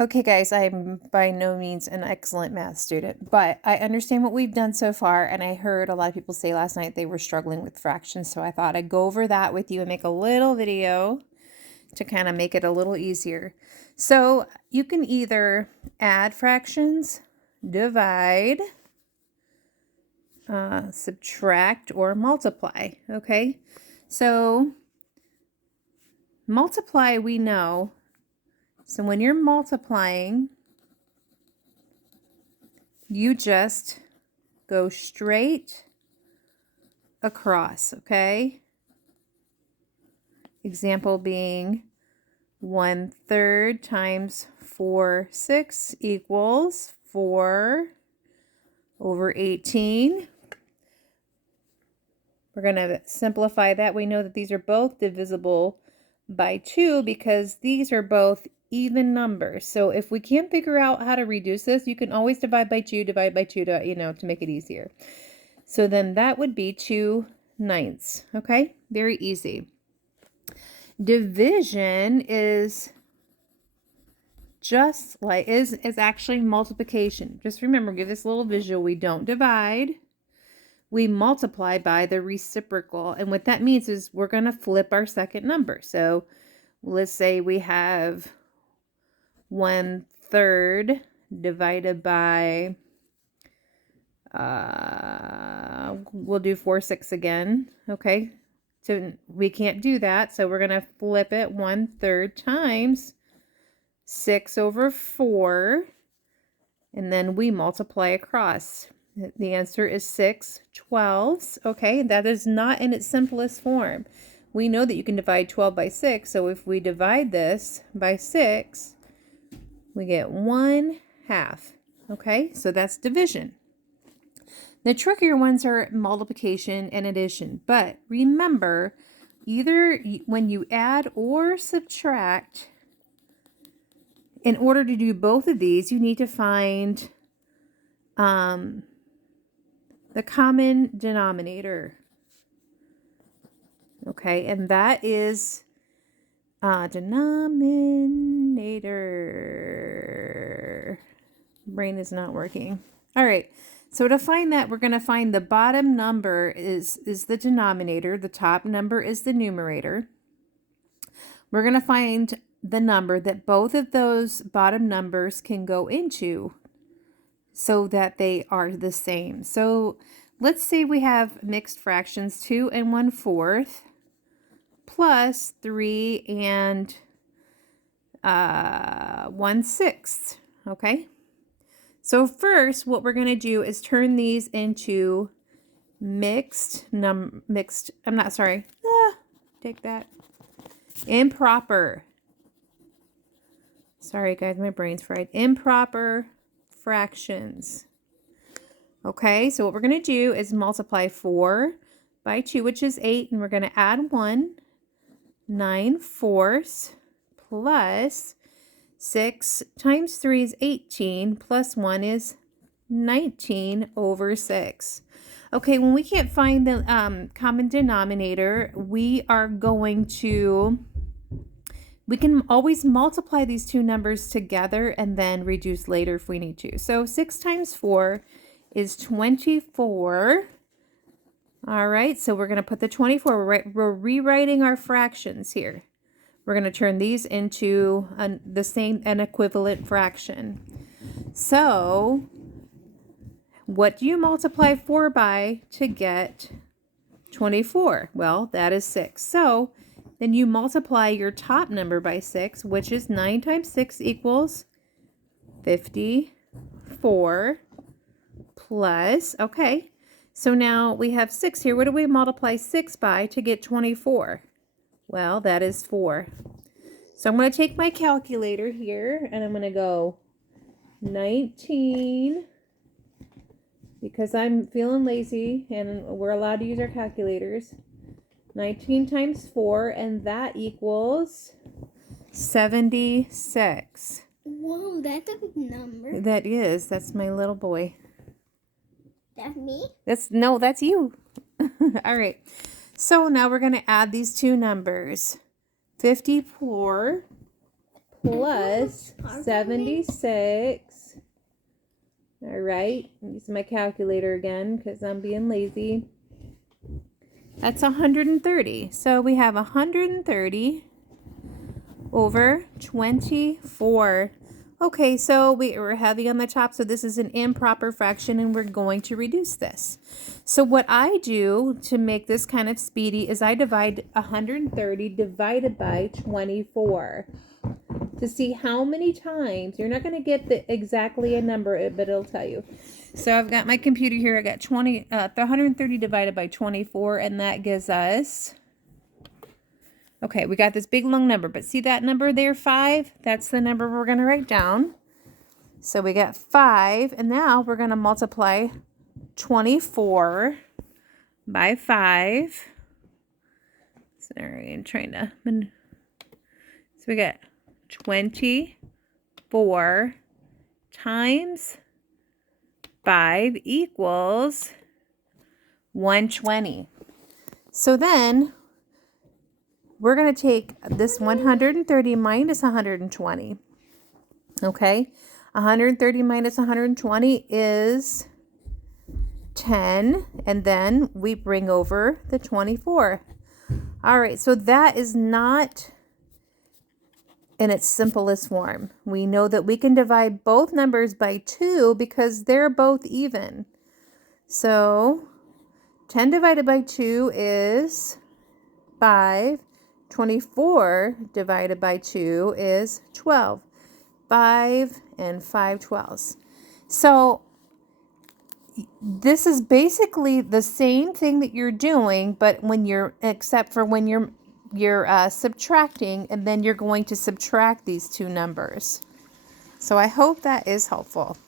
Okay, guys, I'm by no means an excellent math student, but I understand what we've done so far, and I heard a lot of people say last night they were struggling with fractions, so I thought I'd go over that with you and make a little video to kind of make it a little easier. So you can either add fractions, divide, subtract, or multiply, okay? So multiply, we know. So when you're multiplying, you just go straight across, okay? Example being 1/3 times 4/6 equals 4/18. We're going to simplify that. We know that these are both divisible by 2 because these are both even numbers. So if we can't figure out how to reduce this, you can always divide by 2 to, to make it easier. So then that would be 2/9, okay? Very easy. Division is just like, is actually multiplication. Just remember, give this little visual. We don't divide. We multiply by the reciprocal. And what that means is we're going to flip our second number. So let's say we have 1/3 divided by, we'll do 4/6 again, okay? So we can't do that, so we're going to flip it 1/3 times 6/4, and then we multiply across. The answer is 6/12, okay? That is not in its simplest form. We know that you can divide 12 by 6, so if we divide this by 6, we get 1/2, okay? So that's division. The trickier ones are multiplication and addition, but remember, either when you add or subtract, in order to do both of these, you need to find the common denominator, okay? And that is denominator. Brain is not working. All right. So to find that, we're going to find the bottom number is the denominator. The top number is the numerator. We're going to find the number that both of those bottom numbers can go into so that they are the same. So let's say we have mixed fractions 2 1/4 plus 3 1/6, okay? So first, what we're going to do is turn these into improper. Sorry guys, my brain's fried. Improper fractions. Okay, so what we're going to do is multiply 4 by 2, which is 8, and we're going to add 1, 9/4 plus 6 times 3 is 18, plus 1 is 19/6. Okay, when we can't find the common denominator, we can always multiply these two numbers together and then reduce later if we need to. So 6 times 4 is 24. All right, so we're going to put the 24. We're rewriting our fractions here. We're going to turn these into an equivalent fraction. So what do you multiply 4 by to get 24? Well, that is 6. So then you multiply your top number by 6, which is 9 times 6 equals 54 plus, okay. So now we have 6 here. What do we multiply 6 by to get 24? Well, that is 4. So I'm going to take my calculator here and I'm going to go 19, because I'm feeling lazy and we're allowed to use our calculators. 19 times 4, and that equals 76. Whoa, that's a big number. That is. That's my little boy. That's me? That's you. All right. So now we're going to add these two numbers. 54 plus Hard for me. 76. All right, use my calculator again because I'm being lazy. That's 130. So we have 130 over 24. Okay, so we're heavy on the top, so this is an improper fraction, and we're going to reduce this. So what I do to make this kind of speedy is I divide 130 divided by 24 to see how many times. You're not going to get exactly a number, but it'll tell you. So I've got my computer here. I got 130 divided by 24, and that gives us, okay, we got this big long number, but see that number there, 5? That's the number we're going to write down. So we got 5, and now we're going to multiply 24 by 5. Sorry, I'm trying to, so we got 24 times 5 equals 120. So then we're going to take this 130 minus 120. Okay, 130 minus 120 is 10, and then we bring over the 24. All right, so that is not in its simplest form. We know that we can divide both numbers by 2 because they're both even. So 10 divided by 2 is 5. 24 divided by 2 is 12. 5 and 5 12s. So this is basically the same thing that you're doing, but except for when you're subtracting, and then you're going to subtract these two numbers. So I hope that is helpful.